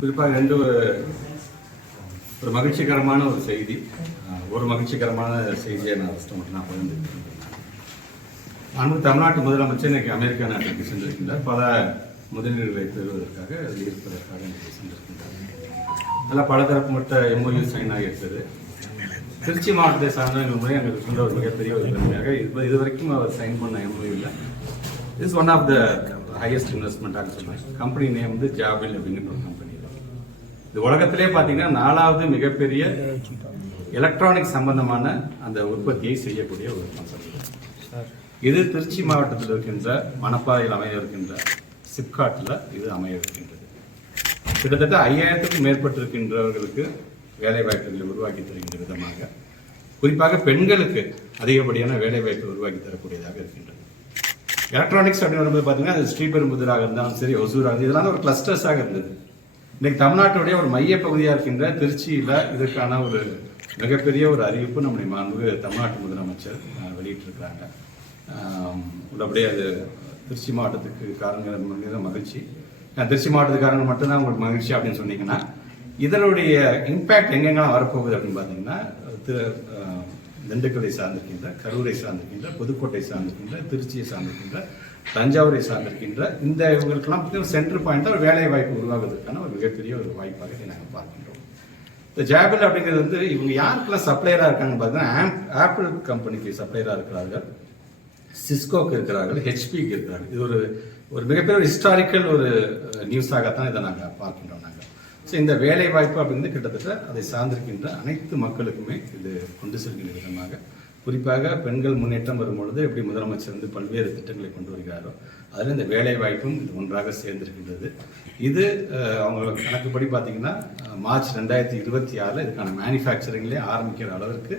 குறிப்பாக ரெண்டு ஒரு மகிழ்ச்சிகரமான ஒரு செய்தி. ஒரு மகிழ்ச்சிகரமான செய்தியை நான் ஃபஸ்ட்டு மட்டும் நான் பகிர்ந்து அன்பு தமிழ்நாட்டு முதலமைச்சர் இன்னைக்கு அமெரிக்கா நாட்டுக்கு சென்றிருக்கின்றார். பல முதலீடுகளை பெறுவதற்காக அதில் இருப்பதற்காக இன்னைக்கு சென்றிருக்கின்றார். அதில் பலதரப்பட்ட எம்ஓயு சைன் ஆகியிருக்கிறது. திருச்சி மாவட்டத்தை சார்ந்த எங்கள் முறை எங்களுக்கு இருக்கின்ற ஒரு மிகப்பெரிய ஒரு பெருமையாக இது வரைக்கும் அவர் சைன் பண்ண எம்ஓயூவில் is one of the highest இன்வெஸ்ட்மெண்ட்டாக சொன்னாங்க கம்பெனி நேம் வந்து ஜாபில் அப்படிங்கிற ஒரு கம்பெனி இது உலகத்திலே பார்த்தீங்கன்னா நாலாவது மிகப்பெரிய எலக்ட்ரானிக் சம்பந்தமான அந்த உற்பத்தியை செய்யக்கூடிய ஒரு கம்பெனி இது திருச்சி மாவட்டத்தில் இருக்கின்ற மணப்பாறையில் அமைய இருக்கின்ற சிப்காட்டில் இது அமைய இருக்கின்றது. கிட்டத்தட்ட ஐயாயிரத்துக்கும் மேற்பட்டிருக்கின்றவர்களுக்கு வேலைவாய்ப்புகளை உருவாக்கி தருகின்ற விதமாக குறிப்பாக பெண்களுக்கு அதிகப்படியான வேலைவாய்ப்பு உருவாக்கி தரக்கூடியதாக இருக்கின்றது. எலக்ட்ரானிக்ஸ் அப்படின்னு வரும்போது பார்த்தீங்கன்னா அது ஸ்ரீபெரும்புதூராக இருந்தாலும் சரி ஒசூராக இதெல்லாம் ஒரு கிளஸ்டர்ஸாக இருந்தது. இன்னைக்கு தமிழ்நாட்டுடைய ஒரு மைய பகுதியாக இருக்கின்ற திருச்சியில் இதற்கான ஒரு மிகப்பெரிய ஒரு அறிவிப்பு நம்முடைய மாண்பு தமிழ்நாட்டு முதலமைச்சர் வெளியிட்டிருக்கிறாங்க. உள்ளபடியே அது திருச்சி மாவட்டத்துக்கு காரணங்கிற மிக மகிழ்ச்சி. திருச்சி மாவட்டத்துக்காரங்க மட்டும்தான் உங்களுக்கு மகிழ்ச்சி அப்படின்னு சொன்னீங்கன்னா இதனுடைய இம்பேக்ட் எங்கெங்கெல்லாம் வரப்போகுது அப்படின்னு பார்த்தீங்கன்னா திரு திண்டுக்கலை சார்ந்திருக்கின்ற கரூரை சார்ந்திருக்கின்ற புதுக்கோட்டை சார்ந்திருக்கின்ற திருச்சியை சார்ந்திருக்கின்ற தஞ்சாவூரை சார்ந்திருக்கின்ற இந்த இவங்களுக்கெல்லாம் சென்டர் பாயிண்ட் ஒரு வேலை வாய்ப்பு உருவாகுறதுக்கான ஒரு மிகப்பெரிய ஒரு வாய்ப்பாக இதை நாங்கள் பார்க்கின்றோம். இந்த ஜாபிள் அப்படிங்கிறது வந்து இவங்க யாருக்கெல்லாம் சப்ளையராக இருக்காங்கன்னு பார்த்தீங்கன்னா ஆப்பிள் கம்பெனிக்கு சப்ளையராக இருக்கிறார்கள் சிஸ்கோக்கு இருக்கிறார்கள் ஹெச்பிக்கு இருக்கிறார்கள். இது ஒரு ஒரு மிகப்பெரிய ஒரு ஹிஸ்டாரிக்கல் ஒரு நியூஸாகத்தான் இதை நாங்கள் பார்க்கின்றோம் நாங்கள். ஸோ இந்த வேலை வாய்ப்பு அப்படிங்கிறது கிட்டத்தட்ட அதை சார்ந்திருக்கின்ற அனைத்து மக்களுக்குமே இது கொண்டு செல்கின்ற விதமாக குறிப்பாக பெண்கள் முன்னேற்றம் வரும்பொழுது எப்படி முதலமைச்சர் வந்து பல்வேறு திட்டங்களை கொண்டு வருகிறாரோ அதில் இந்த வேலை வாய்ப்பும் இது ஒன்றாக சேர்ந்திருக்கின்றது. இது அவங்களோட கணக்குப்படி பார்த்தீங்கன்னா மார்ச் ரெண்டாயிரத்தி இருபத்தி ஆறில் இதுக்கான மேனுஃபேக்சரிங்லேயே ஆரம்பிக்கிற அளவிற்கு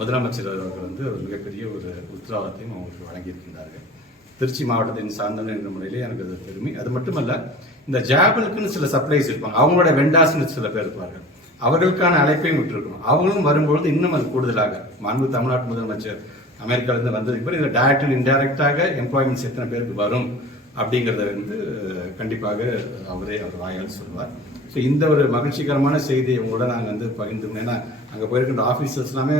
முதலமைச்சர் அவர்கள் வந்து ஒரு மிகப்பெரிய ஒரு உத்தரவாதத்தையும் அவங்களுக்கு வழங்கியிருக்கின்றார்கள். திருச்சி மாவட்டத்தின் சார்ந்தவன் என்ற முறையில் எனக்கு அது பெருமை அது மட்டுமல்ல இந்த ஜாபலுக்குன்னு சில சப்ளைஸ் இருப்பாங்க அவங்களோட வெண்டாஸ்னு சில பேர் இருப்பார்கள். அவர்களுக்கான அழைப்பையும் விட்டுருக்கணும். அவங்களும் வரும்பொழுது இன்னும் அது கூடுதலாக மாண்பு தமிழ்நாட்டு முதலமைச்சர் அமெரிக்காவிலிருந்து வந்ததுக்கு பிறகு இதில் டைரக்ட் அண்ட் இன்டைரக்டாக எம்ப்ளாய்மெண்ட்ஸ் எத்தனை பேருக்கு வரும் அப்படிங்கிறத வந்து கண்டிப்பாக அவரே அவர் வாயால் சொல்வார். ஸோ இந்த ஒரு மகிழ்ச்சிகரமான செய்தியை உங்களோட நாங்கள் வந்து பகிர்ந்துக்கணும். ஏன்னா அங்கே போயிருக்கின்ற ஆஃபீஸர்ஸ் எல்லாமே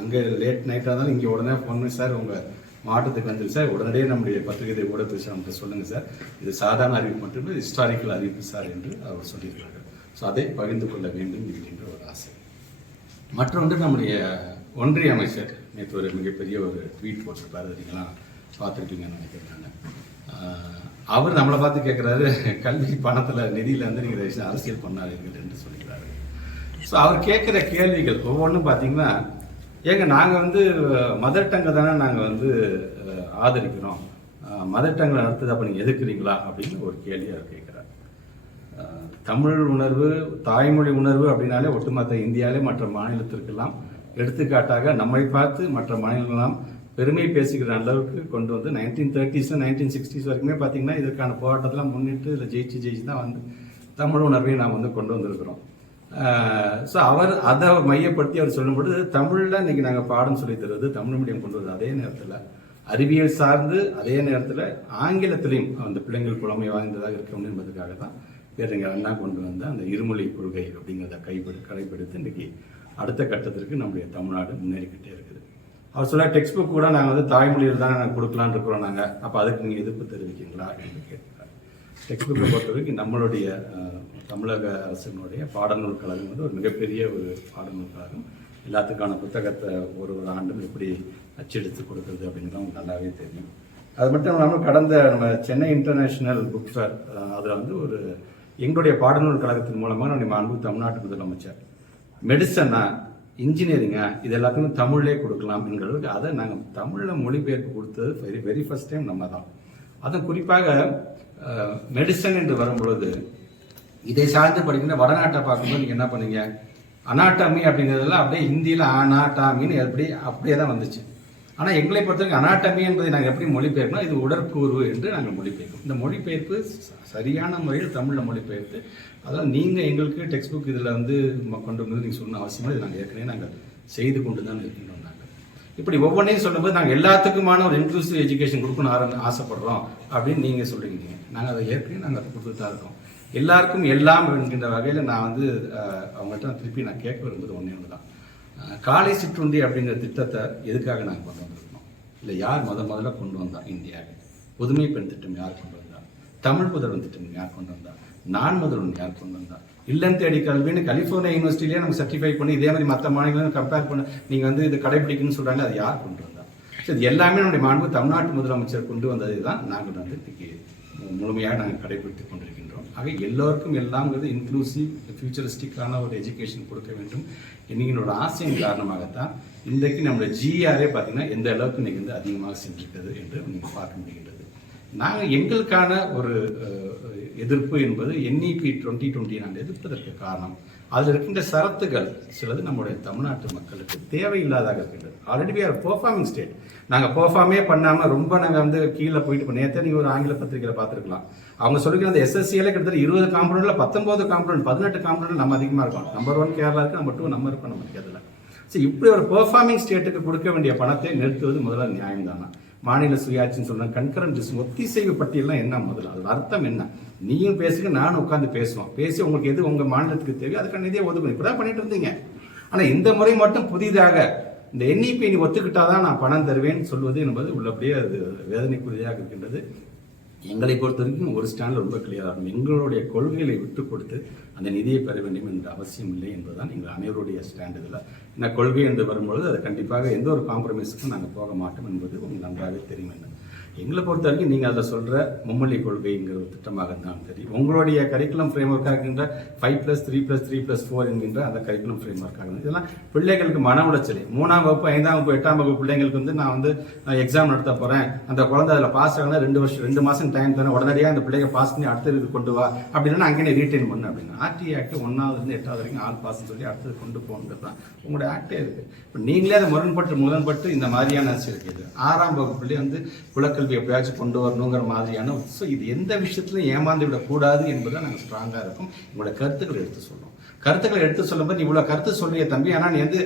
அங்கே லேட் நைட்டாக இருந்தாலும் இங்கே உடனே ஃபோன் பண்ணி சார் உங்கள் மாவட்டத்துக்கு வந்து சார். உடனடியே நம்முடைய பத்திரிகை ஊடகத்தை நம்மகிட்ட சொல்லுங்கள் சார். இது சாதாரண அறிவிப்பு மட்டுமே ஹிஸ்டாரிக்கல் அறிவிப்பு சார் என்று அவர் சொல்லியிருக்கிறார். ஸோ அதை பகிர்ந்து கொள்ள வேண்டும் என்கின்ற ஒரு ஆசை. மற்றொன்று நம்முடைய ஒன்றிய அமைச்சர் நேற்று ஒரு மிகப்பெரிய ஒரு ட்வீட் போட்டிருப்பார். அதை பார்த்துருக்கீங்கன்னு நினைக்கிறேன் நான். அவர் நம்மளை பார்த்து கேட்குறாரு கல்வி பணத்தில் நிதியில் வந்து நீங்கள் அரசியல் பண்ணாதீர்கள் என்று சொல்லிக்கிறாரு. ஸோ அவர் கேட்குற கேள்விகள் ஒவ்வொன்றும் பார்த்தீங்கன்னா ஏங்க நாங்கள் வந்து மதர் டங்கை தானே நாங்கள் வந்து ஆதரிக்கிறோம். மதர் டங்கில் நடத்துது அப்போ நீங்கள் எதுக்குறீங்களா அப்படின்னு ஒரு கேள்வி அவர் கேட்குறாரு. தமிழ் உணர்வு தாய்மொழி உணர்வு அப்படின்னாலே ஒட்டுமொத்த இந்தியாவிலே மற்ற மாநிலத்திற்கெல்லாம் எடுத்துக்காட்டாக நம்மை பார்த்து மற்ற மாநிலங்கள்லாம் பெருமை பேசுகிற அளவுக்கு கொண்டு வந்து நைன்டீன் தேர்ட்டிஸ் நைன்டீன் சிக்ஸ்டீஸ் வரைக்குமே பார்த்தீங்கன்னா இதற்கான போராட்டத்தெல்லாம் முன்னிட்டு இதில் ஜெயிச்சு ஜெயிச்சு தான் வந்து தமிழ் உணர்வையும் நாம் வந்து கொண்டு வந்திருக்கிறோம். ஸோ அவர் அதை மையப்படுத்தி அவர் சொல்லும்பொழுது தமிழில் இன்றைக்கி நாங்கள் பாடம் சொல்லித் தருவது தமிழ் மீடியம் கொண்டு வருது அதே நேரத்தில் அறிவியல் சார்ந்து அதே நேரத்தில் ஆங்கிலத்திலையும் அந்த பிள்ளைங்கள் புலமை வாய்ந்ததாக இருக்கணும் என்பதற்காக தான் பேரறிஞர் அண்ணா கொண்டு வந்த அந்த இருமொழி கொள்கை அப்படிங்கிறத கைப்படு கடைபிடித்து இன்றைக்கி அடுத்த கட்டத்திற்கு நம்முடைய தமிழ்நாடு முன்னேறிக்கிட்டே இருக்குது. அவர் சொல்ல டெக்ஸ்ட் புக் கூட நாங்கள் வந்து தாய்மொழியில் தான் நாங்கள் கொடுக்கலான்னு இருக்கிறோம் நாங்கள் அப்போ அதுக்கு நீங்கள் எதிர்ப்பு தெரிவிக்கிறீங்களா? என்று கேட்கிறார் டெக்ஸ்ட் புக்கை பொறுத்த வரைக்கும் நம்மளுடைய தமிழக அரசினுடைய பாடநூல் கழகம் வந்து ஒரு மிகப்பெரிய ஒரு பாடநூல் கழகம். எல்லாத்துக்கான புத்தகத்தை ஒரு ஒரு ஆண்டும் எப்படி அச்சடித்து கொடுக்குறது அப்படிங்கிறது தான் நல்லாவே தெரியும். அது மட்டும் இல்லாமல் கடந்த நம்ம சென்னை இன்டர்நேஷ்னல் புக் ஃபேர் அதில் வந்து ஒரு எங்களுடைய பாடநூல் கழகத்தின் மூலமாக நம்ம அன்பு தமிழ்நாட்டு முதலமைச்சர். மெடிசனா இன்ஜினியரிங்கா இது எல்லாத்தையுமே தமிழ்லே கொடுக்கலாம் என்கிறதுக்கு அதை நாங்கள் தமிழில் மொழிபெயர்ப்பு கொடுத்தது வெரி வெரி ஃபர்ஸ்ட் டைம் நம்ம தான் அதுவும் குறிப்பாக மெடிசன் என்று வரும்பொழுது இதை சார்ந்து படிக்கிற வடநாட்டை பார்க்கும்போது நீங்கள் என்ன பண்ணீங்க? அனாட்டமி அப்படிங்கிறதெல்லாம் அப்படியே ஹிந்தியில் ஆனாட்டாமின்னு எப்படி அப்படியே தான் வந்துச்சு. ஆனால் எங்களை பொறுத்தவரைக்கும் அனாட்டமி என்பதை நாங்கள் எப்படி மொழிபெயர்க்கணும் இது உடற்கூறு என்று நாங்கள் மொழிபெயர்க்கோம் இந்த மொழிபெயர்ப்பு சரியான முறையில் தமிழில் மொழிபெயர்த்து அதான் நீங்கள் எங்களுக்கு டெக்ஸ்ட் புக் இதில் வந்து கொண்டு வந்து நீங்கள் சொன்ன அவசியமாக இது. நாங்கள் ஏற்கனவே நாங்கள் செய்து கொண்டு தான் இருக்கின்றோம் நாங்கள் இப்படி ஒவ்வொன்றையும் சொல்லும்போது நாங்கள் எல்லாத்துக்குமான ஒரு இன்க்ளூசிவ் எஜுகேஷன் கொடுக்கணும் ஆரம்பி ஆசைப்படுறோம் அப்படின்னு நீங்கள் சொல்கிறீங்க நாங்கள் அதை ஏற்கனவே நாங்கள் அதை கொடுத்துட்டு தான் இருக்கோம். எல்லாருக்கும் எல்லாம் என்கின்ற வகையில் நான் வந்து அவங்கள்ட்ட திருப்பி நான் கேட்க விரும்புவது ஒன்றே ஒன்று தான் காலை சிற்றுண்டி அப்படிங்கிற திட்டத்தை எதுக்காக நாங்கள் கொண்டு வந்திருக்கோம்? இல்லை யார் முத முதல்ல கொண்டு வந்தா? இந்தியாவில் புதுமை பெண் திட்டம் யார் கொண்டு வந்தா? தமிழ் புதல்வன் திட்டம் யார் கொண்டு வந்தா? நான் முதல்வன் யார் கொண்டு வந்தா? இல்லம் தேடி கல்வின்னு கலிஃபோர்னியா யூனிவர்சிட்டிலேயே நம்ம சர்டிஃபை பண்ணி இதே மாதிரி மற்ற மாநிலங்களும் கம்பேர் பண்ண நீங்கள் வந்து இது கடைபிடிக்கணும்னு சொல்கிறாங்க அது யார் கொண்டு வந்தா? ஸோ இது எல்லாமே நம்முடைய மாண்பு தமிழ்நாட்டு முதலமைச்சர் கொண்டு வந்தது தான் நாங்கள் வந்து இன்னைக்கு முழுமையாக நாங்கள் கடைபிடித்து கொண்டிருக்கின்றோம் ஆக எல்லோருக்கும் எல்லாம்ங்கிறது இன்க்ளூசிவ் ஃபியூச்சரிஸ்டிக்கான ஒரு எஜுகேஷன் கொடுக்க வேண்டும். என்னோட ஆசையின் காரணமாகத்தான் இன்றைக்கு நம்மளோட ஜிஆரே பார்த்தீங்கன்னா எந்த அளவுக்கு இன்னைக்கு வந்து அதிகமாக சென்றிருக்கிறது என்று நீங்கள் பார்க்க முடிகின்றது. நாங்கள் எங்களுக்கான ஒரு எதிர்ப்பு என்பது என்இபி டுவெண்ட்டி டுவெண்ட்டி நாங்கள் எதிர்ப்பதற்கு காரணம். அதில் இருக்கின்ற சரத்துகள் சிலது நம்முடைய தமிழ்நாட்டு மக்களுக்கு தேவையில்லாதாக இருக்கின்றது. Already we are performing state நாங்கள் பெர்ஃபார்மே பண்ணாமல் ரொம்ப நாங்கள் வந்து கீழே போயிட்டு இப்போ நேற்று நீங்கள் ஒரு ஆங்கில பத்திரிகையில் பார்த்துருக்கலாம். அவங்க சொல்லிக்கிற அந்த எஸ்எஸ்சியில் கிட்டத்தட்ட இருபது காம்பவுண்டில் பத்தொம்போது காம்பவுண்ட் பதினெட்டு காம்பவுண்ட் நம்ம அதிகமாக இருக்கோம். நம்பர் ஒன் கேரளா இருக்குது நம்பர் டூ நம்ம இருக்கோம் நம்ம கேரளா ஸோ இப்படி ஒரு பெர்ஃபார்மிங் ஸ்டேட்டுக்கு கொடுக்க வேண்டிய பணத்தை நிறுத்துவது முதல்ல நியாயம் தானா மாநில சுயாட்சின்னு சொல்றேன் கன்கரண்ட் ஒத்திசைவு பட்டியல்லாம் என்ன முதல்ல? அதோட அர்த்தம் என்ன? நீயும் பேசுங்க நானும் உட்காந்து பேசுவோம். பேசி உங்களுக்கு எது உங்க மாநிலத்துக்கு தேவையோ அதுக்கான நிதியை ஒதுக்கணும் இப்படிதான் பண்ணிட்டு இருந்தீங்க. ஆனா இந்த முறை மட்டும் புதிதாக இந்த என்இபி நீ ஒத்துக்கிட்டாதான் நான் பணம் தருவேன் சொல்வது என்பது உள்ளபடியே அது வேதனைக்குரியதாக இருக்கின்றது. எங்களை பொறுத்த வரைக்கும் ஒரு ஸ்டாண்டில் ரொம்ப கிளியராக இருக்கும் எங்களுடைய கொள்கைகளை விட்டு கொடுத்து அந்த நிதியை பெற வேண்டும் என்ற அவசியம் இல்லை என்பதுதான் எங்கள் அனைவருடைய ஸ்டாண்ட் இதில். ஏன்னா கொள்கை என்று வரும்பொழுது அது கண்டிப்பாக எந்த ஒரு காம்ப்ரமைஸுக்கும் நாங்கள் போக மாட்டோம் என்பது உங்களுக்கு நன்றாக தெரியும் என்ன எங்களை பொறுத்த வரைக்கும் நீங்கள் அதில் சொல்கிற மும்மொழி கொள்கைங்கிற ஒரு திட்டமாக இருந்தாலும் சரி உங்களுடைய கரிக்குலம் ஃப்ரேம் ஒர்க்காக இருக்கின்ற five plus three plus three plus four என்கின்ற அந்த கரிக்குலம் ஃப்ரேம் ஒர்க்காக இதெல்லாம் பிள்ளைகளுக்கு மன உளைச்சல். மூணாம் வகுப்பு ஐந்தாம் வகுப்பு எட்டாம் வகுப்பு பிள்ளைங்களுக்கு வந்து நான் வந்து எக்ஸாம் நடத்த போகிறேன் அந்த குழந்தை அதில் பாஸ் ஆகணும் ரெண்டு வருஷம் ரெண்டு மாதம் டைம் தானே உடனடியாக அந்த பிள்ளைங்க பாஸ் பண்ணி அடுத்தது கொண்டு வா அப்படின்னா அங்கேயே ரீட்டைன் பண்ணு அப்படின்னா ஆர்டி ஆக்ட் ஒன்றாவதுலேருந்து எட்டாவது வரைக்கும் ஆள் பாஸ்ன்னு சொல்லி அடுத்தது கொண்டு போகிறது தான் உங்களுடைய ஆக்டே இருக்குது இப்போ நீங்களே அதை முரண்பட்டு முரண்பட்டு இந்த மாதிரியான அரசு இருக்குது ஆறாம் வகுப்புலேயே வந்து குலக்கல் குலக்கல்வி எப்படியாச்சும் கொண்டு வரணுங்கிற மாதிரியான ஸோ இது எந்த விஷயத்துலையும் ஏமாந்து விடக்கூடாது என்பதை நாங்கள் ஸ்ட்ராங்காக இருக்கும். உங்களோட கருத்துக்களை எடுத்து சொல்லுவோம் கருத்துக்களை எடுத்து சொல்லும்போது இவ்வளோ கருத்து சொல்லிய தம்பி ஆனால் நீ வந்து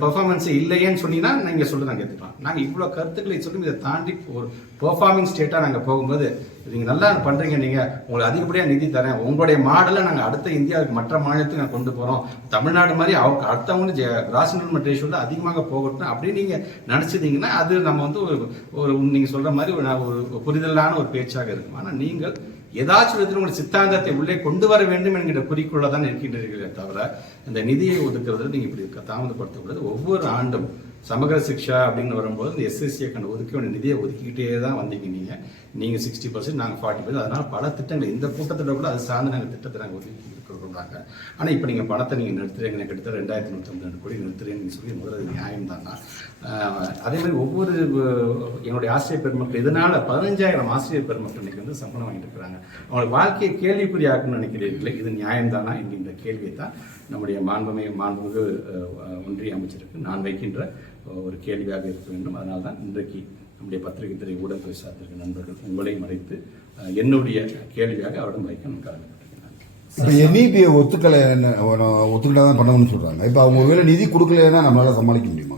பெர்ஃபார்மன்ஸ் இல்லையேன்னு சொன்னீங்கன்னா நீங்கள் சொல்லி நாங்கள் எடுத்துக்கலாம் நாங்கள் இவ்வளோ கருத்துக்களை சொல்லி இதை தாண்டி ஒரு பெர்ஃபார்மிங் ஸ்டேட்டாக நாங்கள் போகும்போது நீங்கள் நல்லா பண்ணுறீங்க நீங்கள் உங்களுக்கு அதிகப்படியாக நிதி தரேன். உங்களுடைய மாடலை நாங்கள் அடுத்த இந்தியாவுக்கு மற்ற மாநிலத்துக்கு நான் கொண்டு போகிறோம் தமிழ்நாடு மாதிரி அவங்க அடுத்தவங்க கிராஸ் இன்வெஸ்ட்மெண்ட் ரேஷியோவில் அதிகமாக போகட்டும் அப்படின்னு நீங்கள் நினச்சிருந்தீங்கன்னா அது நம்ம வந்து ஒரு ஒரு நீங்கள் சொல்கிற மாதிரி ஒரு ஒரு புரிதலான ஒரு பேச்சாக இருக்கும். ஆனால் நீங்கள் ஏதாச்சும் விதத்தில் உங்களுடைய சித்தாந்தத்தை உள்ளே கொண்டு வர வேண்டும் என்கிற குறிக்கோள தான் இருக்கின்றீர்களே தவிர இந்த நிதியை ஒதுக்குறதுல நீங்கள் இப்படி தாமதப்படுத்தக்கூடாது. ஒவ்வொரு ஆண்டும் சமகர சிக்ஷா அப்படின்னு வரும்போது இந்த எஸ்எஸ்சி கண்டு ஒதுக்க வேண்டிய நிதியை ஒதுக்கிக்கிட்டே தான் வந்தீங்க நீங்கள் நீங்கள் சிக்ஸ்டி பர்சன்ட் நாங்கள் ஃபார்ட்டி பர்சன்ட் அதனால் பல திட்டங்கள் இந்த கூட்டத்தில் கூட அது சார்ந்து நாங்கள் திட்டத்தை நாங்கள் ஒதுக்கி இருக்கிறோம்னாங்க. ஆனால் இப்போ நீங்கள் பணத்தை நீங்கள் நிறுத்துறீங்க எனக்கு கிட்டத்தட்ட ரெண்டாயிரத்தி நூற்றி ரெண்டு கோடி நிறுத்துறீங்கன்னு சொல்லி முதல்ல அது நியாயம் தானா. அதே மாதிரி ஒவ்வொரு என்னுடைய ஆசிரியர் பெருமக்கள் இதனால் பதினஞ்சாயிரம் ஆசிரியர் பெருமக்கள் இன்னைக்கு வந்து சம்பளம் வாங்கிட்டு இருக்கிறாங்க. அவங்களுக்கு வாழ்க்கையை கேள்விக்குறியாக்குன்னு நினைக்கிறீர்களே இது நியாயம்தானா என்கின்ற கேள்வியை தான் நம்முடைய மாண்புமை மாண்புமிகு ஒன்றிய அமைச்சருக்கு நான் வைக்கின்ற ஒரு கேள்வியாக இருக்க வேண்டும். அதனால் தான் இன்றைக்கு நம்முடைய பத்திரிகை துறை ஊடகத்துறை சார்ந்திருக்க நண்பர்கள் உங்களையும் அழைத்து என்னுடைய கேள்வியாக அவரிடம் வைக்க நான் கடமைப்பட்டிருக்கிறேன் இப்போ என்இபியை ஒத்துக்கலை ஒத்துக்கிட்டா தான் பண்ணணும்னு சொல்கிறாங்க இப்போ அவங்க வேலை நிதி கொடுக்கலன்னா நம்மளால் சமாளிக்க முடியுமா?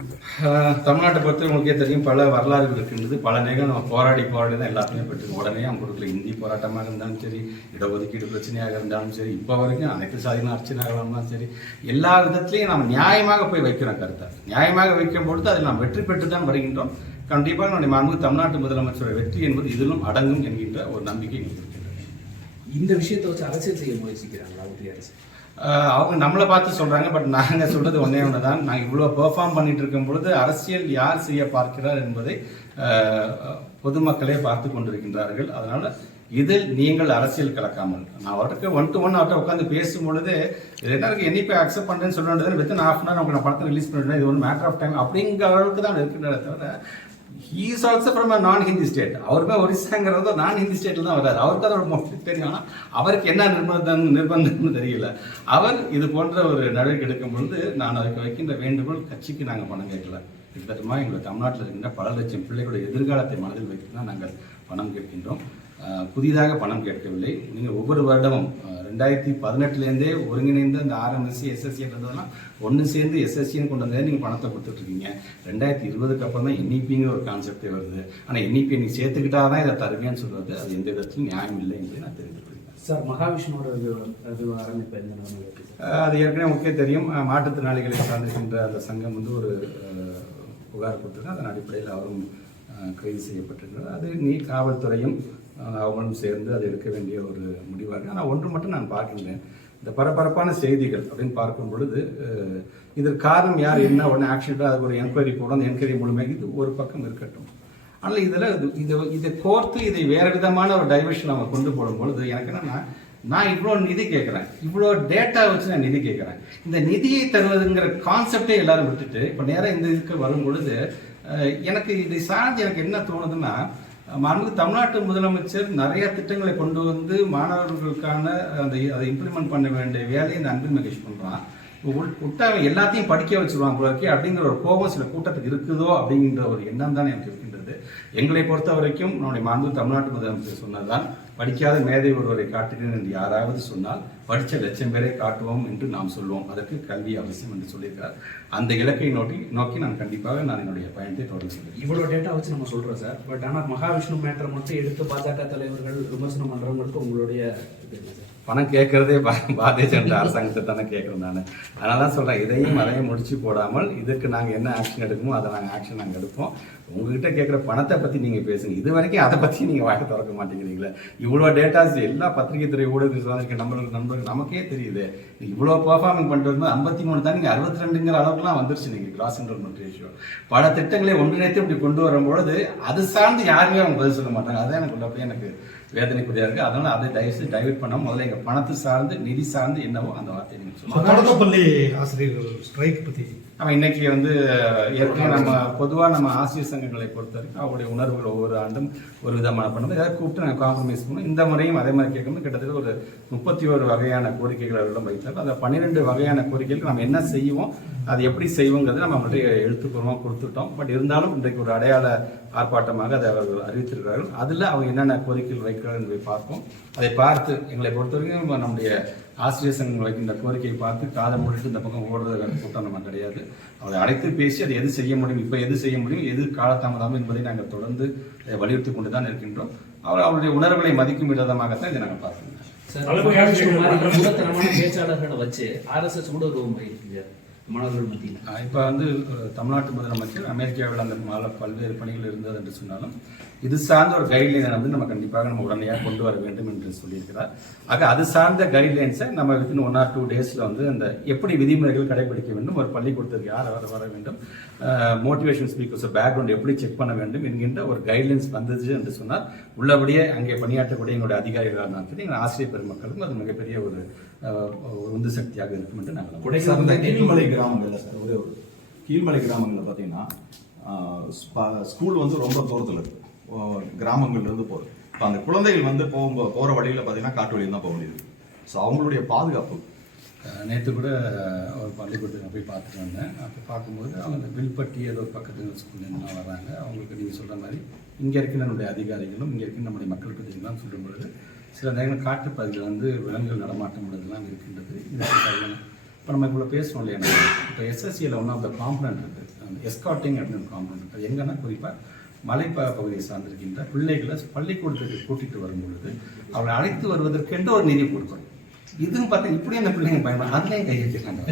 தமிழ்நாட்டை பொறுத்த உங்களுக்கே தெரியும் பல வரலாறுகள் இருக்கின்றது. பல நேரம் நம்ம போராடி போராடி தான் எல்லாத்தையும் பெற்று உடனே அவங்க இந்தி போராட்டமாக இருந்தாலும் சரி இடஒதுக்கீடு பிரச்சனையாக இருந்தாலும் சரி இப்போ வரைக்கும் அனைத்து சாதின அர்ச்சனையாக இருந்தாலும் சரி எல்லா விதத்துலையும் நம்ம நியாயமாக போய் வைக்கிறோம் கருத்தை. நியாயமாக வைக்கும் பொழுது அதில் நாம் வெற்றி பெற்று தான் வருகின்றோம். கண்டிப்பாக நம்முடைய மாண்பு தமிழ்நாட்டு முதலமைச்சருடைய வெற்றி என்பது இதிலும் அடங்கும் என்கின்ற ஒரு நம்பிக்கை எங்களுக்கு இந்த விஷயத்தை வச்சு அரசியல் செய்ய முயற்சிக்கிறாங்களா ஒன்றிய அரசு? அவங்க நம்மளை பார்த்து சொல்றாங்க பட் நாங்கள் சொல்றது ஒன்னே ஒன்று தான் நாங்கள் இவ்வளோ பெர்ஃபார்ம் பண்ணிட்டு இருக்கும் பொழுது அரசியல் யார் செய்ய பார்க்கிறார் என்பதை பொதுமக்களே பார்த்து கொண்டிருக்கின்றார்கள். அதனால இதில் நீங்கள் அரசியல் கலக்காமல். நான் அவருக்கு ஒன் டு ஒன் அவர்கிட்ட உட்காந்து பேசும் பொழுது இது என்ன இருக்கு என்னை போய் அக்செப்ட் பண்ணுறேன்னு சொல்ல வேண்டியது வித்தின் ஹாஃப் அன் உங்களுக்கு நான் படத்தை ரிலீஸ் பண்ணிட்டேன் இது ஒரு மேட்டர் ஆஃப் டைம் அப்படிங்கிற அளவுக்கு தான் இருக்கின்றத தவிர ஹீஸ் ஆல்சோ ஃப்ரம் அ நான் ஹிந்தி ஸ்டேட் அவருமே ஒரிசாங்கிறது நான் ஹிந்தி ஸ்டேட்டில் தான் வர்றாரு. அவருக்கு அதோட மொழி தெரியும். ஆனால் அவருக்கு என்ன நிர்பந்தம் நிர்பந்தம்னு தெரியல. அவர் இது போன்ற ஒரு நடவடிக்கை எடுக்கும் பொழுது நான் அதுக்கு வைக்கின்ற வேண்டுகோள் கட்சிக்கு நாங்கள் பணம் கேட்கல. கிட்டத்தட்டமாக எங்கள் தமிழ்நாட்டில் இருக்கின்ற பல லட்சம் பிள்ளைகளுடைய எதிர்காலத்தை மனதில் வைத்து தான் நாங்கள் பணம் கேட்கின்றோம். புதிதாக பணம் கேட்கவில்லை. நீங்கள் ஒவ்வொரு வருடமும் ரெண்டாயிரத்தி பதினெட்டுலேருந்தே ஒருங்கிணைந்த இந்த ஆர்எம்எஸ்சி எஸ்எஸ்சின்றதெல்லாம் ஒன்று சேர்ந்து எஸ்எஸ்சின்னு கொண்டு வந்தே நீங்கள் பணத்தை கொடுத்துட்ருக்கீங்க. ரெண்டாயிரத்தி இருபதுக்கு அப்புறம் தான் என்இபிங்கிற ஒரு கான்செப்டே வருது. ஆனால் என்இபி நீ சேர்த்துக்கிட்டா தான் இதை தருவேன்னு சொல்றது. அது எந்த விதத்திலும் நியாயம் இல்லை என்று நான் தெரிந்து கொள்கிறேன் சார் மகாவிஷ்ணுவோட எந்த அஹ் அது ஏற்கனவே முக்கிய தெரியும். மாற்றுத்திறனாளிகளை சார்ந்திருக்கின்ற அந்த சங்கம் வந்து ஒரு புகார் கொடுத்திருக்கு. அதன் அடிப்படையில் அவரும் கைது செய்யப்பட்டிருக்கிறார். அது நீ காவல்துறையும் அவங்களும் சேர்ந்து அது எடுக்க வேண்டிய ஒரு முடிவாக இருக்குது ஆனால் ஒன்று மட்டும் நான் பார்க்கின்றேன். இந்த பரபரப்பான செய்திகள் அப்படின்னு பார்க்கும் பொழுது இதற்கு காரணம் யார் என்ன உடனே ஆக்சிடென்ட் அது ஒரு என்கொயரி போடும் அந்த என்கொயரி மூலமாக இது ஒரு பக்கம் இருக்கட்டும். ஆனால் இதில் இது இதை கோர்த்து இதை வேறு விதமான ஒரு டைவர்ஷன் அவங்க கொண்டு போடும் பொழுது எனக்கு என்னன்னா நான் இவ்வளோ நிதி கேட்குறேன். இவ்வளோ டேட்டா வச்சு நான் நிதி கேட்குறேன். இந்த நிதியை தருவதுங்கிற கான்செப்டே எல்லாரும் விட்டுட்டு இப்போ நேராக இந்த இதுக்கு வரும் பொழுது எனக்கு இதை சார்ந்து எனக்கு என்ன தோணுதுன்னா மாண்பு தமிழ்நாட்டு முதலமைச்சர் நிறைய திட்டங்களை கொண்டு வந்து மாணவர்களுக்கான அந்த அதை இம்ப்ளிமெண்ட் பண்ண வேண்டிய வேலையை இந்த அன்பில் மகேஷ் பண்ணுறான் விட்டா எல்லாத்தையும் படிக்க வச்சிருவாங்க போல அப்படிங்கிற ஒரு கோபம் சில கூட்டத்துக்கு இருக்குதோ அப்படிங்கிற ஒரு எண்ணம் தான் எனக்கு இருக்கின்றது. எங்களை பொறுத்த வரைக்கும் நம்முடைய மாண்பு தமிழ்நாட்டு முதலமைச்சர் சொன்னதுதான் படிக்காத மேதை ஒருவரை காட்டுகிறேன் என்று யாராவது சொன்னால் படித்த லட்சம் பேரை காட்டுவோம் என்று நாம் சொல்வோம். அதற்கு கல்வி அவசியம் என்று சொல்லியிருக்கிறார். அந்த இலக்கை நோக்கி நோக்கி நான் கண்டிப்பாக நான் என்னுடைய பயணத்தை தொடர்ந்து செல்கிறேன் இவ்வளோ டேட்டா வச்சு நம்ம சொல்கிறோம் சார். பட் ஆனால் மகாவிஷ்ணு மேட்டரை மட்டும் எடுத்து பாஜக தலைவர்கள் விமர்சனம் பண்ணுறவங்களுக்கு உங்களுடைய இது என்ன சார்? பணம் கேட்கறதே பா- பாரதிய ஜனதா அரசாங்கத்தை தானே கேட்குறேன் நான். அதனால தான் சொல்கிறேன் இதையும் அதையும் முடிச்சு போடாமல் இதுக்கு நாங்கள் என்ன ஆக்ஷன் எடுக்கணுமோ அதை நாங்கள் ஆக்ஷன் நாங்கள் எடுப்போம். உங்ககிட்ட கேட்குற பணத்தை பற்றி நீங்கள் பேசுங்க. இது வரைக்கும் அதை பற்றி நீங்கள் வாழ்க்கை திறக்க மாட்டேங்கிறீங்களே. இவ்வளோ டேட்டாஸ் எல்லா பத்திரிகை துறை ஊடகத்தில் சார்ந்திருக்க நம்மளுக்கு நண்பர்கள் நமக்கே தெரியுது. இவ்வளோ பர்ஃபார்மிங் பண்ணிட்டு வந்து ஐம்பத்தி மூணு தான் நீங்கள் அறுபத்தி ரெண்டுங்கிற அளவுக்குலாம் வந்துருச்சு நீங்கள் கிராஸ் என்ரோல்மெண்ட் ரேஷியோ பல திட்டங்களை ஒன்றிணைத்து இப்படி கொண்டு வரும்பொழுது அது சார்ந்து யாருமே அவங்க பதில் சொல்ல மாட்டாங்க. அதுதான் எனக்கு போய் எனக்கு வேதனைக்குரியா இருக்கு. அதனால அதை தயவுசெய்து டைவர்ட் பண்ண முதல்ல எங்கள் பணத்தை சார்ந்து நிதி சார்ந்து என்னவோ அந்த வார்த்தையை நீங்கள் சொல்லுங்கள் தொடக்கப்பள்ளி ஆசிரியர்கள் ஸ்ட்ரைக் பற்றி நம்ம இன்னைக்கு வந்து ஏற்கனவே நம்ம பொதுவாக நம்ம ஆசிரியர் சங்கங்களை பொறுத்த வரைக்கும் அவருடைய உணர்வுகள் ஒவ்வொரு ஆண்டும் ஒரு விதமான பண்ணும்போது ஏதாவது கூப்பிட்டு நாங்கள் காம்ப்ரமைஸ் பண்ணுவோம் இந்த முறையும் அதே மாதிரி கேட்கணும். கிட்டத்தட்ட ஒரு முப்பத்தி ஒரு வகையான கோரிக்கைகள் அவர்களிடம் வைத்தார். அந்த பன்னிரெண்டு வகையான கோரிக்கைகளுக்கு நம்ம என்ன செய்வோம் அது எப்படி செய்வோங்கிறது நம்ம அவங்கள்ட்ட எழுத்துப்பூர்வமாக கொடுத்துட்டோம். பட் இருந்தாலும் இன்றைக்கு ஒரு அடையாள ஆர்ப்பாட்டமாக அதை அவர்கள் அறிவித்திருக்கிறார்கள். அதில் அவங்க என்னென்ன கோரிக்கைகள் வைக்கிறார்கள் என்பதை பார்ப்போம். அதை பார்த்து எங்களை பொறுத்தவரைக்கும் நம்முடைய ஆசிரியர் சங்கம் வைக்கின்ற கோரிக்கையை பார்த்து காதை மூடிட்டு இந்த பக்கம் ஓடுறது கூட்டம் நம்ம கிடையாது. அவரை அழைத்து பேசி அதை எது செய்ய முடியும் இப்போ எது செய்ய முடியும் எது காலதாமதம் என்பதை நாங்கள் தொடர்ந்து அதை வலியுறுத்தி கொண்டு தான் இருக்கின்றோம். அவர் அவருடைய உணர்வுகளை மதிக்கும் விதமாகத்தான் இதை நாங்கள் பார்க்கிறோம் பேச்சாளர்களை வச்சு ஆர்எஸ்எஸ் கூட இருக்குது மாணவர்கள் மத்தியில். இப்போ வந்து தமிழ்நாட்டு முதலமைச்சர் அமெரிக்காவில் அந்த பல பல்வேறு பணிகள் இருந்தது என்று சொன்னாலும் இது சார்ந்த ஒரு கைட்லைனை வந்து நம்ம கண்டிப்பாக நம்ம உடனடியாக கொண்டு வர வேண்டும் என்று சொல்லியிருக்கிறார் ஆக அது சார்ந்த கைட்லைன்ஸை நம்ம வித்தின் ஒன் ஆர் டூ டேஸில் வந்து அந்த எப்படி விதிமுறைகள் கடைபிடிக்க வேண்டும் ஒரு பள்ளிக்கூடத்திற்கு யார் வர வர வேண்டும் மோட்டிவேஷன் ஸ்பீக்கர்ஸ் பேக்ரவுண்ட் எப்படி செக் பண்ண வேண்டும் என்கின்ற ஒரு கைட்லைன்ஸ் வந்துச்சு என்று சொன்னால் உள்ளபடியே அங்கே பணியாற்றக்கூடிய எங்களுடைய அதிகாரிகளாக இருந்தாலும் சரி எங்கள் ஆசிரியர் பெருமக்களுக்கும் அது மிகப்பெரிய ஒரு ஒரு உந்து சக்தியாக இருக்கும் என்று நாங்கள் நம்புகிறோம். சார் கீழ்மலை கிராமங்கள்ல சார் ஒரே ஒரு கீழ்மலை கிராமங்களில் பார்த்தீங்கன்னா ஸ்கூல் வந்து ரொம்ப தூரத்தில் இருக்குது கிராமங்கள்லேருந்து போகுது. இப்போ அந்த குழந்தைகள் வந்து போகும்போது போகிற வழியில் பார்த்தீங்கன்னா காட்டு வழியில் தான் போக முடியுது. ஸோ அவங்களுடைய பாதுகாப்பு. நேற்று கூட ஒரு பள்ளிக்கூடத்துக்கு போய் பார்த்துட்டு வந்தேன். அப்போ பார்க்கும்போது அவங்க வில்பட்டி ஏதோ பக்கத்து ஸ்கூல்லேருந்துலாம் வராங்க. அவங்களுக்கு நீங்கள் சொல்கிற மாதிரி இங்கே இருக்கிற நம்முடைய அதிகாரிகளும் இங்கே இருக்கிற நம்முடைய மக்கள் பிரதிநிதிகளும் சொல்லும் பொழுது சில நேரங்கள் காட்டுப்பகுதியில் வந்து விலங்குகள் நடமாட்டம் உள்ளதெல்லாம் இருக்கின்றது. இப்போ நம்ம இவ்வளோ பேசுகிறோம் இல்லையா? இப்போ எஸ்எஸ்சியில் ஒன் ஆஃப் த காம்பனண்ட் இருக்குது அந்த எஸ்காட்டிங் அப்படின்னு காம்பனன்ட் இருக்குது எங்கன்னா குறிப்பாக மலைப்ப பகுதியை சார்ந்திருக்கின்ற பிள்ளைகளை பள்ளிக்கூடத்துக்கு கூட்டிட்டு வரும் பொழுது அவளை அழைத்து வருவதற்கென்று ஒரு நிதி கொடுக்கணும் இதுவும் பார்த்தா இப்படி அந்த பிள்ளைங்க பயன்படும் அதுலேயும் கை வச்சிருக்காங்க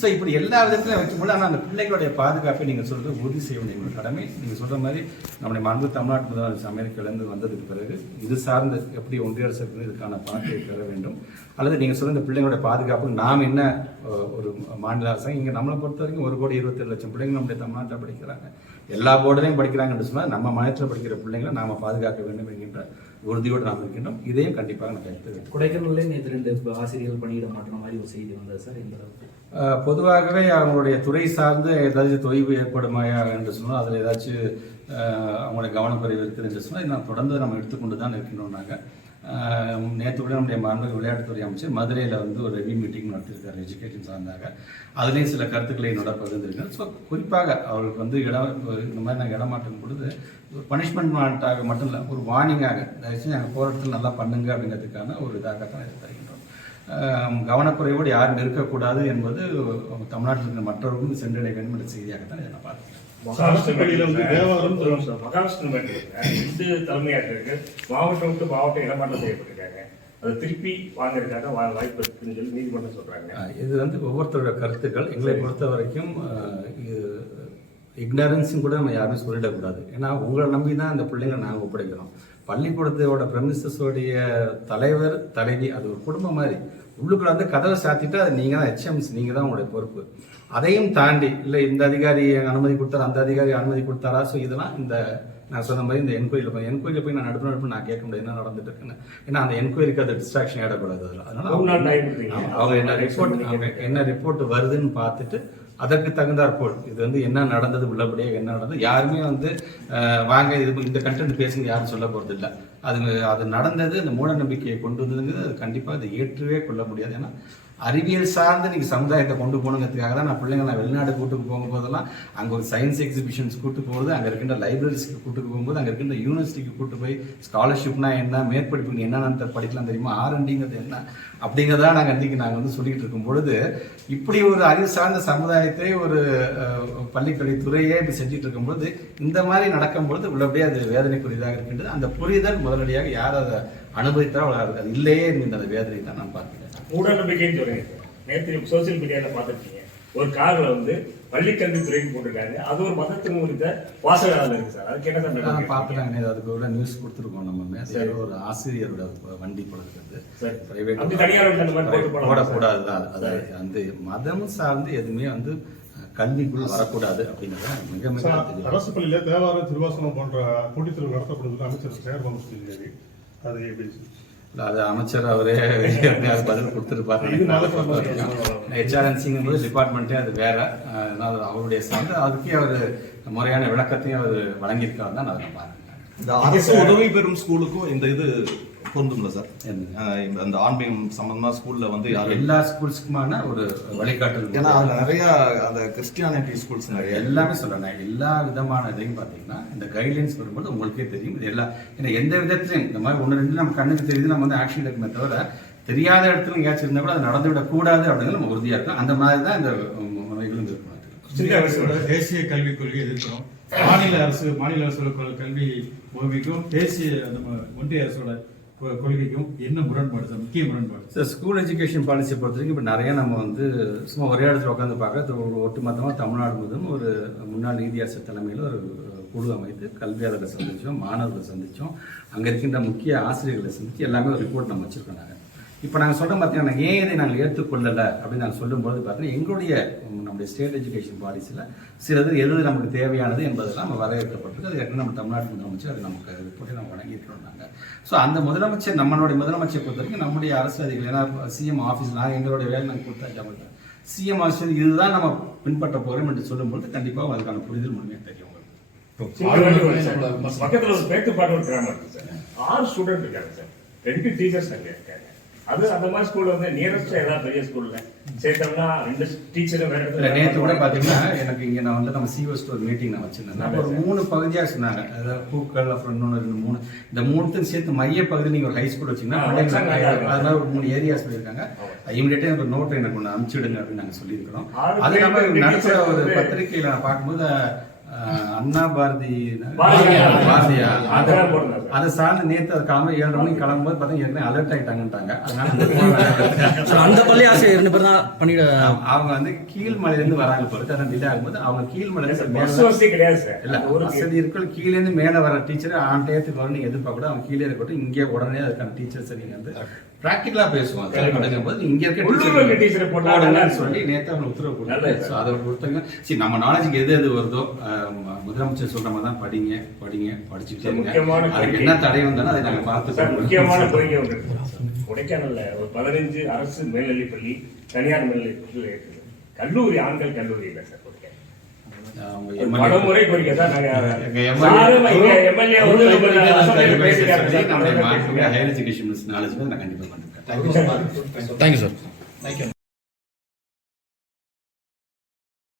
ஸோ இப்படி எல்லா விதத்துலையும் வைக்கும்போது ஆனால் அந்த பிள்ளைகளுடைய பாதுகாப்பை நீங்கள் சொல்கிறது உறுதி செய்ய வேண்டிய ஒரு கடமை. நீங்கள் சொல்கிற மாதிரி நம்முடைய மாண்பு தமிழ்நாட்டு முதலமைச்சர் அமெரிக்காவிலேருந்து வந்ததுக்கு பிறகு இது சார்ந்த எப்படி ஒன்றிய அரசு இதுக்கான பணத்தை பெற வேண்டும். அல்லது நீங்கள் சொல்கிற இந்த பிள்ளைங்களுடைய பாதுகாப்பு நாம் என்ன ஒரு மாநில அரசாங்கம்? இங்கே நம்மளை பொறுத்த வரைக்கும் ஒரு கோடி இருபத்தேழு லட்சம் பிள்ளைங்க நம்முடைய தமிழ்நாட்டில் படிக்கிறாங்க. எல்லா போர்டுலையும் படிக்கிறாங்கன்னு சொன்னால் நம்ம மாநிலத்தில் படிக்கிற பிள்ளைங்களை நாம பாதுகாக்க வேண்டும் என்கின்ற உறுதியோடு நாம் இருக்கின்றோம். இதையும் கண்டிப்பாக நான் கைத்து வேண்டும் கொடைக்கானல்லே நேற்று ரெண்டு ஆசிரியர்கள் பணியிட மாற்ற மாதிரி ஒரு செய்தி வந்தது சார் இந்த பொதுவாகவே அவங்களுடைய துறை சார்ந்து ஏதாச்சும் தொய்வு ஏற்படுமாயா என்று சொன்னால் அதில் ஏதாச்சும் அவங்களுடைய கவனக்குறைவு இருக்குது என்று சொன்னால் இதை நான் தொடர்ந்து நம்ம எடுத்துக்கொண்டு தான் இருக்கின்றோம் நாங்கள் நேற்று கூட நம்முடைய மாண்பு விளையாட்டுத்துறை அமைச்சர் மதுரையில் வந்து ஒரு ரெவி மீட்டிங் நடத்திருக்காரு எஜுகேஷன் சார்ந்தாக. அதுலேயும் சில கருத்துக்களை என்னோட பகிர்ந்திருக்கேன். ஸோ குறிப்பாக அவருக்கு வந்து இடம் இந்த மாதிரி நாங்கள் இடமாட்டும் பொழுது ஒரு பனிஷ்மெண்ட்டாக மட்டும் இல்லை ஒரு வார்னிங்காக தயவுசெய்து நாங்கள் போராட்டத்தில் நல்லா பண்ணுங்க அப்படிங்கிறதுக்கான ஒரு இதாகத்தான் இது தருகின்றோம் கவனக்குறைவோடு யாரும் இருக்கக்கூடாது என்பது தமிழ்நாட்டில் இருக்கிற மற்றவர்களுக்கு சென்றடைய வேண்டும் என்ற செய்தியாகத்தான் இதை நான் பார்க்கிறேன். பள்ளியில வந்து தேவாரம் மேட்டர் இந்து மாவட்டம் விட்டு மாவட்டம் இடமாற்றம் செய்யப்பட்டிருக்காங்க. அதை திருப்பி வாங்குறதுக்கான வா- வாய்ப்பு இருக்குன்னு சொல்லி நீதிமன்றம் சொல்றாங்க. அஹ் இது வந்து ஒவ்வொருத்தரோட கருத்துக்கள். எங்களை பொறுத்த வரைக்கும் இக்னரன்ஸும் கூட நம்ம யாருமே சொல்லிடக்கூடாது. ஏன்னா உங்களை நம்பி தான் அந்த பிள்ளைங்களை நாங்கள் ஒப்படைக்கிறோம். பள்ளிக்கூடத்தோட பிரமிசஸோடைய தலைவர் தலைவி அது ஒரு குடும்பம் மாதிரி. உள்ளுக்குள்ள வந்து கதவை சாத்திட்டு அது நீங்கள் தான் ஹெச்எம்ஸ் நீங்கள் தான் உங்களுடைய பொறுப்பு. அதையும் தாண்டி இல்லை இந்த அதிகாரி அனுமதி கொடுத்தாரா அந்த அதிகாரி அனுமதி கொடுத்தாரா? ஸோ இதெல்லாம் இந்த நான் சொன்ன மாதிரி இந்த என்கொயரியில் போய் என்கொயரியில் போய் நான் நடுப்பு நடுப்பு நான் கேட்க முடியாது என்ன நடந்துட்டு இருக்குன்னு. ஏன்னா அந்த என்கொயரிக்கு அது டிஸ்ட்ராக்ஷன் ஆடக்கூடாது அதில் அதனால அவங்க- என்ன ரிப்போர்ட் என்ன ரிப்போர்ட் வருதுன்னு பார்த்துட்டு அதற்கு தகுந்தாற் போல். இது வந்து என்ன நடந்தது உள்ளபடியாக என்ன நடந்தது யாருமே வந்து வாங்க இது இந்த கண்டென்ட் பேசுங்க யாரும் சொல்ல போகிறது இல்லை அது அது நடந்தது அந்த மூட நம்பிக்கையை கொண்டு வந்ததுங்கிறது அது கண்டிப்பாக அதை ஏற்றவே கொள்ள முடியாது. ஏன்னா அறிவியல் சார்ந்து நீங்க சமுதாயத்தை கொண்டு போகணுங்கிறதுக்காக தான் நான் பிள்ளைங்க நான் வெளிநாடு கூட்டு போகும்போதெல்லாம் அங்கே ஒரு சயின்ஸ் எக்ஸிபிஷன்ஸ் கூட்டு போகுது அங்கே இருக்கின்ற லைப்ரரிஸ்க்கு கூட்டு போகும்போது அங்கே இருக்கின்ற யூனிவர்சிட்டிக்கு கூட்டு போய் ஸ்காலர்ஷிப்னா என்ன மேற்படிப்புக்கு என்னென்ன படிக்கலாம் தெரியுமா? ஆர்என்டிங்கிறது என்ன? அப்படிங்கிறதா நாங்கள் அன்றைக்கி நாங்கள் வந்து சொல்லிக்கிட்டு இருக்கும் பொழுது இப்படி ஒரு அறிவு சார்ந்த சமுதாயத்தை ஒரு அஹ், பள்ளிக்கல்வித்துறையே இப்படி செஞ்சுட்டு இருக்கும்பொழுது இந்த மாதிரி நடக்கும்பொழுது உள்ளபடியே அது வேதனைக்குரியதாக இருக்கின்றது. அந்த புரிதல் முதலடியாக யார் அதை அனுபவித்தால் அவர்கள் அது இல்லையே என்கின்ற அந்த வேதனை தான் நான் பார்க்கிறேன். மூட நம்பிக்கைன்னு சொல்றீங்க சார். நேத்து சோசியல் மீடியால பார்த்துருக்கீங்க. ஒரு கார்ல வந்து பள்ளிக்கல்வி துறைக்கு போட்டிருக்காங்க. அது ஒரு மதத்தின் குறித்த வாசகங்கள் இருக்கு சார். அதுக்கு என்ன சார்? பார்த்துட்டாங்க அதுக்கு ஒரு நியூஸ் கொடுத்துருக்கோம் நம்ம மேலே. ஒரு ஆசிரியரோட வண்டி கொடுக்குறது சரி. Private sir? போடக்கூடாது தான். அது அந்த மதம் சார்ந்து எதுவுமே வந்து கல்விக்குள் வரக்கூடாது அப்படிங்கிறத மிக மிக சார், அரசு பள்ளியில தேவாரம் திருவாசனம் போன்ற போட்டித் தேர்வு நடத்தப்படுவது அமைச்சர் சொல்லியிருக்காரு அது எப்படி இல்ல, அது அமைச்சர் அவரே பதில் கொடுத்துருப்பாரு போது டிபார்ட்மெண்ட்டே அது வேற. அதனால அது அவருடைய சார்ந்து அதுக்கே அவர் முறையான விளக்கத்தையும் அவர் வழங்கியிருக்காரு தான் நான் அதை பாருங்க இந்த அரசு உதவி பெறும் ஸ்கூலுக்கும் இந்த இது பொருந்தும்ல சார்? அந்த ஆன்மீகம் சம்பந்தமா ஸ்கூல்ல வந்து யாரும் எல்லா ஸ்கூல்ஸ்க்குமான ஒரு வழிகாட்டுதல் ஏன்னா அதுல நிறைய அந்த கிறிஸ்டியானிட்டி ஸ்கூல்ஸ் நிறைய எல்லாமே சொல்றேன். எல்லா விதமான இதையும் பார்த்தீங்கன்னா இந்த கைட்லைன்ஸ் வரும்போது உங்களுக்கே தெரியும். இது எல்லா ஏன்னா எந்த விதத்திலையும் இந்த மாதிரி ஒன்று ரெண்டு நம்ம கண்ணுக்கு தெரியுது நம்ம வந்து ஆக்ஷன் எடுக்குமே தவிர தெரியாத இடத்துல எங்கேயாச்சும் இருந்தால் கூட அது நடந்து விடக்கூடாது அப்படிங்கிறது நம்ம உறுதியாக இருக்கும். அந்த மாதிரி தான் இந்த முறைகளும் இருக்கும் தேசிய கல்விக் கொள்கை எதிர்க்கிறோம். மாநில அரசு மாநில அரசோட கல்வி உதவிக்கும் தேசிய நம்ம ஒன்றிய அரசோட கொள்கைக்கும் என்ன முரண்பாடு சார் முக்கிய முரண்பாடு. சார் ஸ்கூல் எஜுகேஷன் பாலிசி பொறுத்த வரைக்கும் இப்போ நிறைய நம்ம வந்து சும்மா ஒரே இடத்துல உட்காந்து பார்க்க ஒரு ஒட்டுமொத்தமாக தமிழ்நாடு முழுவதும் ஒரு முன்னாள் நீதியரசர் தலைமையில் ஒரு குழு அமைத்து கல்வியாளர்களை சந்தித்தோம் மாணவர்களை சந்தித்தோம் அங்கே இருக்கின்ற முக்கிய ஆசிரியர்களை சந்தித்து எல்லாமே ஒரு ரிப்போர்ட் நம்ம வச்சுருக்கோம் நாங்கள் இப்போ நாங்கள் சொல்கிறோம் பார்த்தீங்கன்னா ஏன் இதை நாங்கள் ஏற்றுக்கொள்ளலை அப்படின்னு நாங்கள் சொல்லும்போது பார்த்தீங்கன்னா எங்களுடைய நம்முடைய ஸ்டேட் எஜுகேஷன் பாலிசியில் சிலது எது நமக்கு தேவையானது என்பதெல்லாம் நம்ம வரையறுக்கப்பட்டிருக்கு. அது ஏற்கனவே நம்ம தமிழ்நாட்டு முதலமைச்சர் அது நமக்கு ரிப்போர்ட்டை நம்ம வழங்கியிருக்கிறோம் நாங்கள் ஸோ அந்த முதலமைச்சர் நம்மளுடைய முதலமைச்சர் பொறுத்த வரைக்கும் நம்முடைய அரசு அதிகாரிகள் ஏன்னா சிஎம் ஆஃபீஸ் நாங்கள் எங்களுடைய வேலை நாங்கள் கொடுத்தாச்சு அவங்கள்ட்ட சிஎம் ஆஃபீஸ் இதுதான் நம்ம பின்பற்ற போகிறோம் என்று சொல்லும்போது கண்டிப்பாக அதுக்கான புரிதல் முழுமையாக தெரியும். பக்கத்துல ஒரு பேத்துப்பாட்டு ஒரு கிராமம் இருக்கு சார் ஆறு ஸ்டூடெண்ட் இருக்காங்க சார். ரெண்டு டீச்சர்ஸ் அங்க இருக்காங்க. அது அந்த மாதிரி ஸ்கூல்ல வந்து நியரஸ்ட் ஏதாவது பெரிய ஸ்கூல்ல சேர்த்தோம்னா ரெண்டு டீச்சரும் வேற இடத்துல நேத்து கூட பாத்தீங்கன்னா எனக்கு இங்க நான் வந்து நம்ம சிஓ ஒரு மீட்டிங் நான் வச்சிருந்தேன். ஒரு மூணு பகுதியா சொன்னாங்க. அதாவது பூக்கள் அப்புறம் இன்னொன்று ரெண்டு மூணு. இந்த மூணுத்தையும் சேர்த்து மைய பகுதி நீங்க ஒரு ஹை ஸ்கூல் வச்சீங்கன்னா. அதனால ஒரு மூணு ஏரியா சொல்லியிருக்காங்க இமீடியட்டா எனக்கு ஒரு நோட்டை எனக்கு ஒன்று அனுப்பிச்சிடுங்க அப்படின்னு நாங்க சொல்லியிருக்கிறோம். அது நடுப்புற teacher ஒரு பத்திரிகையில நான் பார்க்கும்போது அண்ணா பாரதி. அதை சார்ந்து நேத்து அது கிளம்ப ஏழரை மணிக்கு கிளம்பும்போது பார்த்தீங்கன்னா ஏற்கனவே அலர்ட் அதனால சார் அந்த பள்ளி ஆசிரியர் ரெண்டு பேர் தான் பண்ணிட அவங்க வந்து கீழ்மலையிலேருந்து வராங்க பொறுத்து அதான் டிலே ஆகும்போது அவங்க கீழ்மலையில பஸ் வசதி கிடையாது இல்ல ஊருக்கு வசதி இருக்கும் கீழே இருந்து மேல வர டீச்சர் ஆன் டயத்துக்கு வரும் நீங்க எதிர்பார்க்க கூட அவங்க கீழே இருக்கட்டும் இங்கே உடனே அதுக்கான டீச்சர்ஸ் நீங்க வந்து பிராக்டிகலா பேசுவோம் சார் அப்படிங்கும் போது இங்க இருக்க உள்ளூர்ல இருக்க teacher போட்டா நல்லா போடுங்கன்னு இருக்கும். சொல்லி நேத்து அவங்க உத்தரவு. ஸோ அதை கொடுத்தாங்க சரி நம்ம நாலேஜுக்கு எது எது வருதோ முதலமைச்சர் சொல்ற மாதிரி தான் படிங்க படிங்க முக்கியமான அதுக்கு. என்ன தடை வந்தாலும் அதை நாங்க பார்த்து முக்கியமான கோரிக்கை. கொடைக்கானல்ல ஒரு பதினஞ்சு அரசு மேல்நிலைப் பள்ளி தனியார் மேல்நிலைப் பள்ளி இருக்குது. கல்லூரி ஆண்கள் கல்லூரி இல்லை சார் பலமுறை கோரிக்கை சார் நாங்க எங்க சாரும் இங்க MLA எம்எல்ஏ தேங்க்யூ சார்